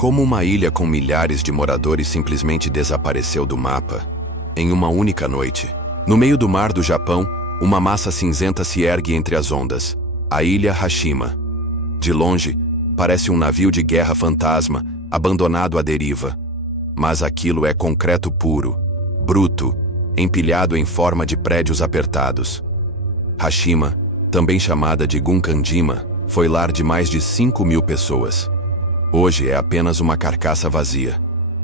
Como uma ilha com milhares de moradores simplesmente desapareceu do mapa, em uma única noite. No meio do mar do Japão, uma massa cinzenta se ergue entre as ondas. A ilha Hashima. De longe, parece um navio de guerra fantasma, abandonado à deriva. Mas aquilo é concreto puro, bruto, empilhado em forma de prédios apertados. Hashima, também chamada de Gunkanjima, foi lar de mais de 5.000 pessoas. Hoje é apenas uma carcaça vazia.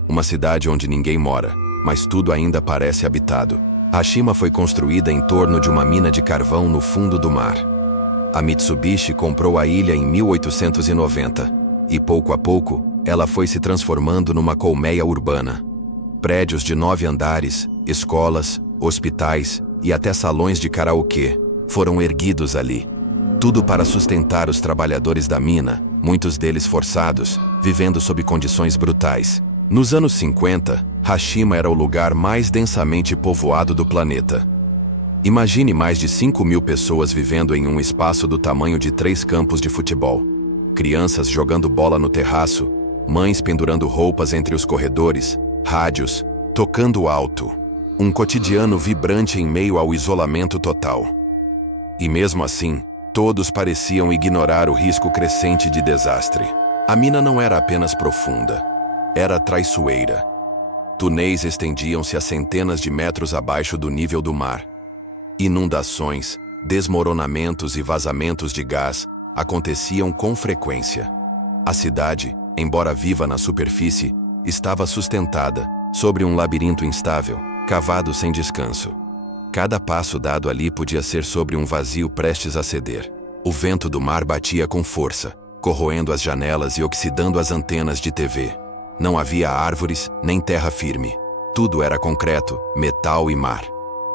Uma cidade onde ninguém mora, mas tudo ainda parece habitado. Hashima foi construída em torno de uma mina de carvão no fundo do mar. A Mitsubishi comprou a ilha em 1890, e pouco a pouco, ela foi se transformando numa colmeia urbana. Prédios de 9 andares, escolas, hospitais e até salões de karaokê foram erguidos ali. Tudo para sustentar os trabalhadores da mina, muitos deles forçados, vivendo sob condições brutais. Nos anos 50, Hashima era o lugar mais densamente povoado do planeta. Imagine mais de 5.000 pessoas vivendo em um espaço do tamanho de 3 campos de futebol. Crianças jogando bola no terraço, mães pendurando roupas entre os corredores, rádios, tocando alto. Um cotidiano vibrante em meio ao isolamento total. E mesmo assim, todos pareciam ignorar o risco crescente de desastre. A mina não era apenas profunda, era traiçoeira. Túneis estendiam-se a centenas de metros abaixo do nível do mar. Inundações, desmoronamentos e vazamentos de gás aconteciam com frequência. A cidade, embora viva na superfície, estava sustentada sobre um labirinto instável, cavado sem descanso. Cada passo dado ali podia ser sobre um vazio prestes a ceder. O vento do mar batia com força, corroendo as janelas e oxidando as antenas de TV. Não havia árvores nem terra firme. Tudo era concreto, metal e mar.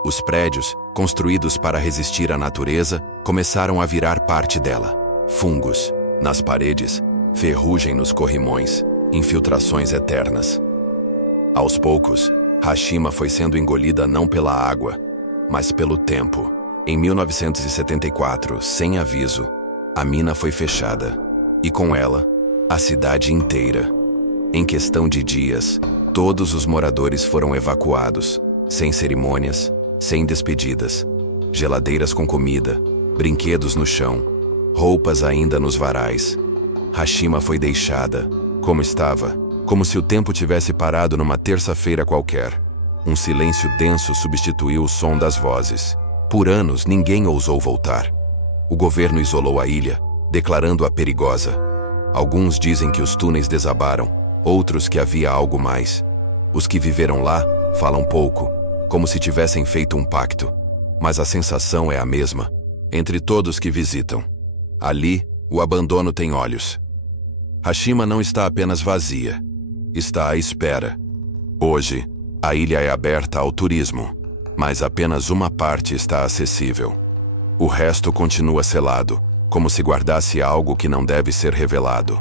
Os prédios, construídos para resistir à natureza, começaram a virar parte dela. Fungos nas paredes, ferrugem nos corrimões, infiltrações eternas. Aos poucos, Hashima foi sendo engolida não pela água, mas pelo tempo. Em 1974, sem aviso, a mina foi fechada. E com ela, a cidade inteira. Em questão de dias, todos os moradores foram evacuados, sem cerimônias, sem despedidas. Geladeiras com comida, brinquedos no chão, roupas ainda nos varais. Hashima foi deixada, como estava, como se o tempo tivesse parado numa terça-feira qualquer. Um silêncio denso substituiu o som das vozes. Por anos, ninguém ousou voltar. O governo isolou a ilha, declarando-a perigosa. Alguns dizem que os túneis desabaram, outros que havia algo mais. Os que viveram lá falam pouco, como se tivessem feito um pacto. Mas a sensação é a mesma, entre todos que visitam. Ali, o abandono tem olhos. Hashima não está apenas vazia, está à espera. Hoje, a ilha é aberta ao turismo, mas apenas uma parte está acessível. O resto continua selado, como se guardasse algo que não deve ser revelado.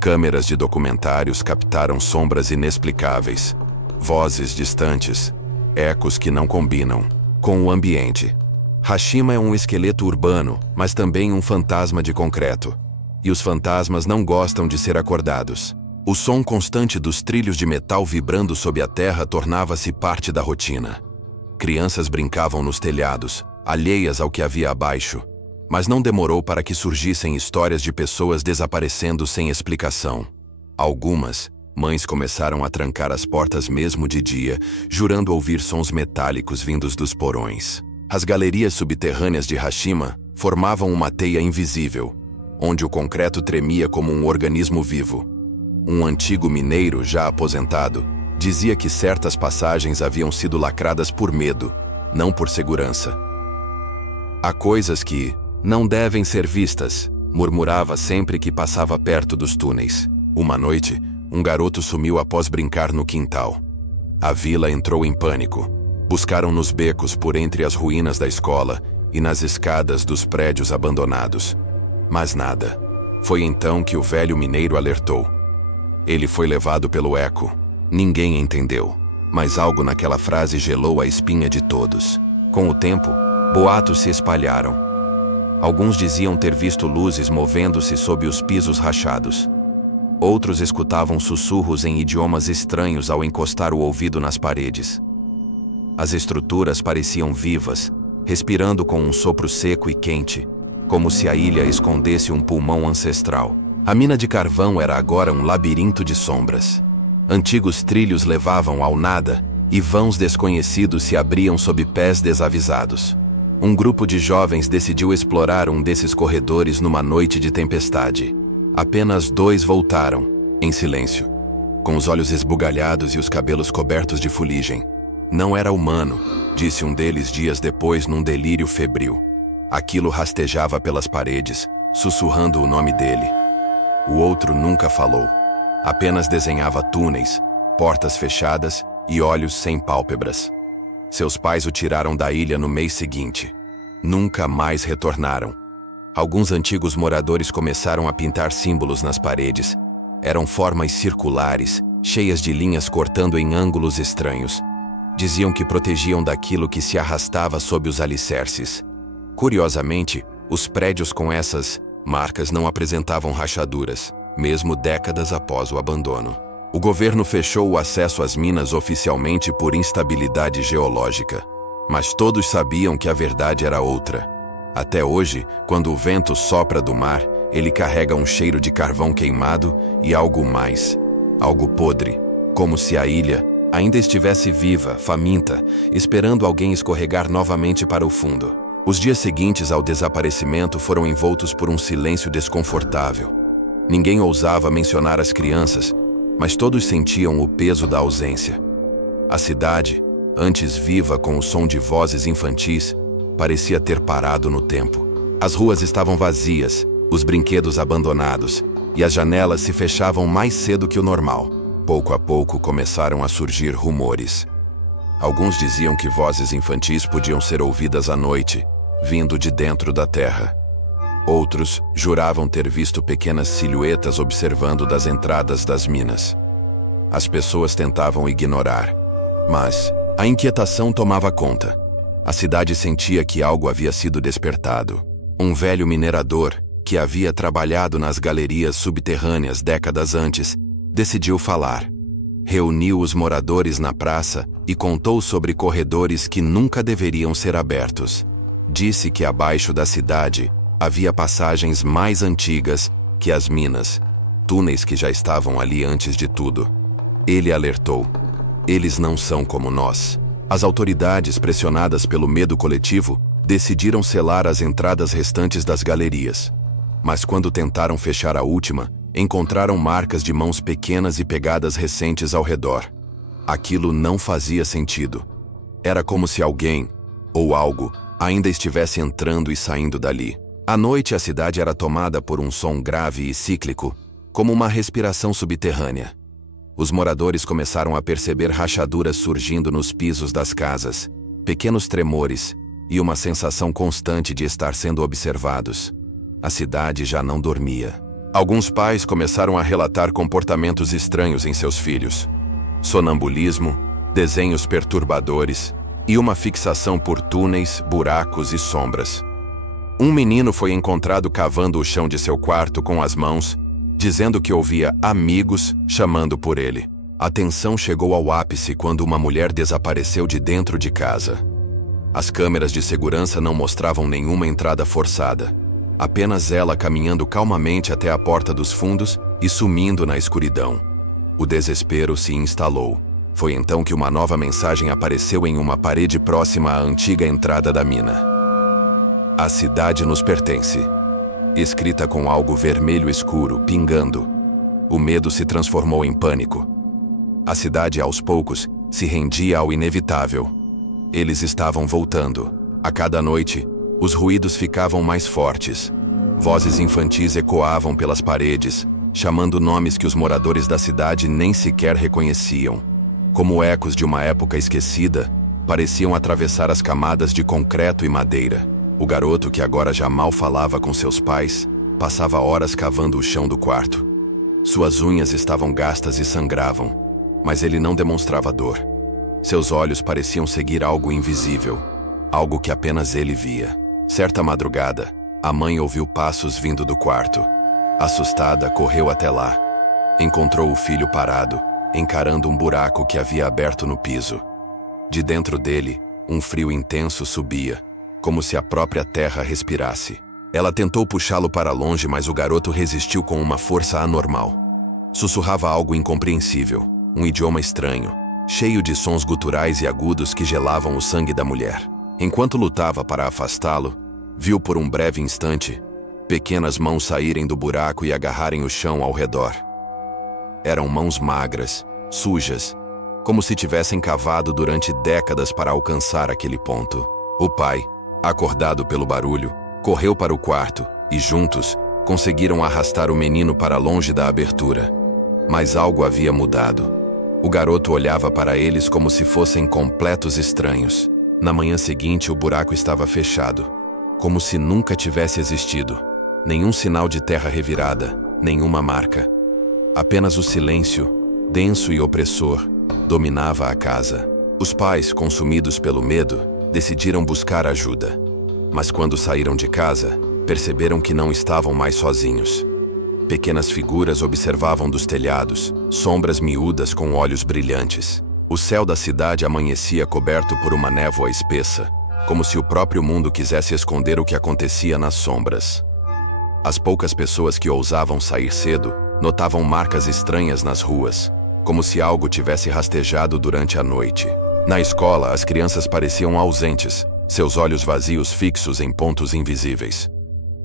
Câmeras de documentários captaram sombras inexplicáveis, vozes distantes, ecos que não combinam com o ambiente. Hashima é um esqueleto urbano, mas também um fantasma de concreto. E os fantasmas não gostam de ser acordados. O som constante dos trilhos de metal vibrando sob a terra tornava-se parte da rotina. Crianças brincavam nos telhados, alheias ao que havia abaixo. Mas não demorou para que surgissem histórias de pessoas desaparecendo sem explicação. Algumas, mães começaram a trancar as portas mesmo de dia, jurando ouvir sons metálicos vindos dos porões. As galerias subterrâneas de Hashima formavam uma teia invisível, onde o concreto tremia como um organismo vivo. Um antigo mineiro, já aposentado, dizia que certas passagens haviam sido lacradas por medo, não por segurança. Há coisas que não devem ser vistas, murmurava sempre que passava perto dos túneis. Uma noite, um garoto sumiu após brincar no quintal. A vila entrou em pânico. Buscaram nos becos por entre as ruínas da escola e nas escadas dos prédios abandonados. Mas nada. Foi então que o velho mineiro alertou. Ele foi levado pelo eco. Ninguém entendeu, mas algo naquela frase gelou a espinha de todos. Com o tempo, boatos se espalharam. Alguns diziam ter visto luzes movendo-se sob os pisos rachados. Outros escutavam sussurros em idiomas estranhos ao encostar o ouvido nas paredes. As estruturas pareciam vivas, respirando com um sopro seco e quente, como se a ilha escondesse um pulmão ancestral. A mina de carvão era agora um labirinto de sombras. Antigos trilhos levavam ao nada, e vãos desconhecidos se abriam sob pés desavisados. Um grupo de jovens decidiu explorar um desses corredores numa noite de tempestade. Apenas 2 voltaram, em silêncio, com os olhos esbugalhados e os cabelos cobertos de fuligem. Não era humano, disse um deles dias depois num delírio febril. Aquilo rastejava pelas paredes, sussurrando o nome dele. O outro nunca falou. Apenas desenhava túneis, portas fechadas e olhos sem pálpebras. Seus pais o tiraram da ilha no mês seguinte. Nunca mais retornaram. Alguns antigos moradores começaram a pintar símbolos nas paredes. Eram formas circulares, cheias de linhas cortando em ângulos estranhos. Diziam que protegiam daquilo que se arrastava sob os alicerces. Curiosamente, os prédios com essas marcas não apresentavam rachaduras, mesmo décadas após o abandono. O governo fechou o acesso às minas oficialmente por instabilidade geológica. Mas todos sabiam que a verdade era outra. Até hoje, quando o vento sopra do mar, ele carrega um cheiro de carvão queimado e algo mais, algo podre, como se a ilha ainda estivesse viva, faminta, esperando alguém escorregar novamente para o fundo. Os dias seguintes ao desaparecimento foram envoltos por um silêncio desconfortável. Ninguém ousava mencionar as crianças, mas todos sentiam o peso da ausência. A cidade, antes viva com o som de vozes infantis, parecia ter parado no tempo. As ruas estavam vazias, os brinquedos abandonados, e as janelas se fechavam mais cedo que o normal. Pouco a pouco começaram a surgir rumores. Alguns diziam que vozes infantis podiam ser ouvidas à noite, vindo de dentro da terra. Outros juravam ter visto pequenas silhuetas observando das entradas das minas. As pessoas tentavam ignorar, mas a inquietação tomava conta. A cidade sentia que algo havia sido despertado. Um velho minerador, que havia trabalhado nas galerias subterrâneas décadas antes, decidiu falar. Reuniu os moradores na praça e contou sobre corredores que nunca deveriam ser abertos. Disse que abaixo da cidade havia passagens mais antigas que as minas, túneis que já estavam ali antes de tudo. Ele alertou. Eles não são como nós. As autoridades, pressionadas pelo medo coletivo, decidiram selar as entradas restantes das galerias. Mas quando tentaram fechar a última, encontraram marcas de mãos pequenas e pegadas recentes ao redor. Aquilo não fazia sentido. Era como se alguém, ou algo, ainda estivesse entrando e saindo dali. À noite a cidade era tomada por um som grave e cíclico, como uma respiração subterrânea. Os moradores começaram a perceber rachaduras surgindo nos pisos das casas, pequenos tremores e uma sensação constante de estar sendo observados. A cidade já não dormia. Alguns pais começaram a relatar comportamentos estranhos em seus filhos. Sonambulismo, desenhos perturbadores e uma fixação por túneis, buracos e sombras. Um menino foi encontrado cavando o chão de seu quarto com as mãos, dizendo que ouvia amigos chamando por ele. A tensão chegou ao ápice quando uma mulher desapareceu de dentro de casa. As câmeras de segurança não mostravam nenhuma entrada forçada. Apenas ela caminhando calmamente até a porta dos fundos e sumindo na escuridão. O desespero se instalou. Foi então que uma nova mensagem apareceu em uma parede próxima à antiga entrada da mina. A cidade nos pertence. Escrita com algo vermelho escuro, pingando. O medo se transformou em pânico. A cidade, aos poucos, se rendia ao inevitável. Eles estavam voltando. A cada noite, os ruídos ficavam mais fortes. Vozes infantis ecoavam pelas paredes, chamando nomes que os moradores da cidade nem sequer reconheciam. Como ecos de uma época esquecida, pareciam atravessar as camadas de concreto e madeira. O garoto, que agora já mal falava com seus pais, passava horas cavando o chão do quarto. Suas unhas estavam gastas e sangravam, mas ele não demonstrava dor. Seus olhos pareciam seguir algo invisível, algo que apenas ele via. Certa madrugada, a mãe ouviu passos vindo do quarto. Assustada, correu até lá. encontrou o filho parado, encarando um buraco que havia aberto no piso. De dentro dele, um frio intenso subia, como se a própria terra respirasse. Ela tentou puxá-lo para longe, mas o garoto resistiu com uma força anormal. Sussurrava algo incompreensível, um idioma estranho, cheio de sons guturais e agudos que gelavam o sangue da mulher. Enquanto lutava para afastá-lo, viu por um breve instante pequenas mãos saírem do buraco e agarrarem o chão ao redor. Eram mãos magras, sujas, como se tivessem cavado durante décadas para alcançar aquele ponto. O pai, acordado pelo barulho, correu para o quarto e, juntos, conseguiram arrastar o menino para longe da abertura. Mas algo havia mudado. O garoto olhava para eles como se fossem completos estranhos. Na manhã seguinte, o buraco estava fechado, como se nunca tivesse existido. Nenhum sinal de terra revirada, nenhuma marca. Apenas o silêncio, denso e opressor, dominava a casa. Os pais, consumidos pelo medo, decidiram buscar ajuda. Mas quando saíram de casa, perceberam que não estavam mais sozinhos. Pequenas figuras observavam dos telhados, sombras miúdas com olhos brilhantes. O céu da cidade amanhecia coberto por uma névoa espessa, como se o próprio mundo quisesse esconder o que acontecia nas sombras. As poucas pessoas que ousavam sair cedo notavam marcas estranhas nas ruas, como se algo tivesse rastejado durante a noite. Na escola, as crianças pareciam ausentes, seus olhos vazios fixos em pontos invisíveis.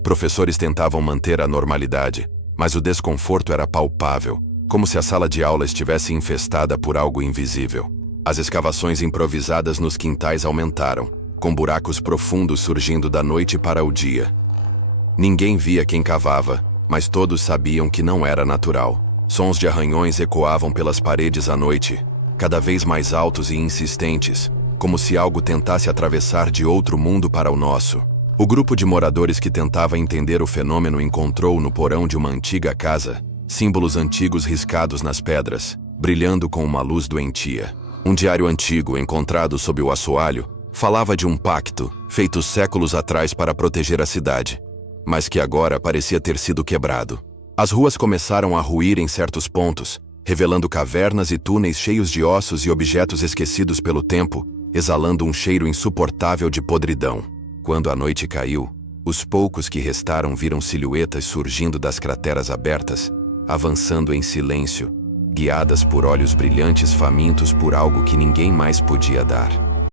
Professores tentavam manter a normalidade, mas o desconforto era palpável, como se a sala de aula estivesse infestada por algo invisível. As escavações improvisadas nos quintais aumentaram, com buracos profundos surgindo da noite para o dia. Ninguém via quem cavava, mas todos sabiam que não era natural. Sons de arranhões ecoavam pelas paredes à noite, cada vez mais altos e insistentes, como se algo tentasse atravessar de outro mundo para o nosso. O grupo de moradores que tentava entender o fenômeno encontrou no porão de uma antiga casa símbolos antigos riscados nas pedras, brilhando com uma luz doentia. Um diário antigo encontrado sob o assoalho falava de um pacto feito séculos atrás para proteger a cidade, mas que agora parecia ter sido quebrado. As ruas começaram a ruir em certos pontos, revelando cavernas e túneis cheios de ossos e objetos esquecidos pelo tempo, exalando um cheiro insuportável de podridão. Quando a noite caiu, os poucos que restaram viram silhuetas surgindo das crateras abertas, avançando em silêncio, guiadas por olhos brilhantes famintos por algo que ninguém mais podia dar.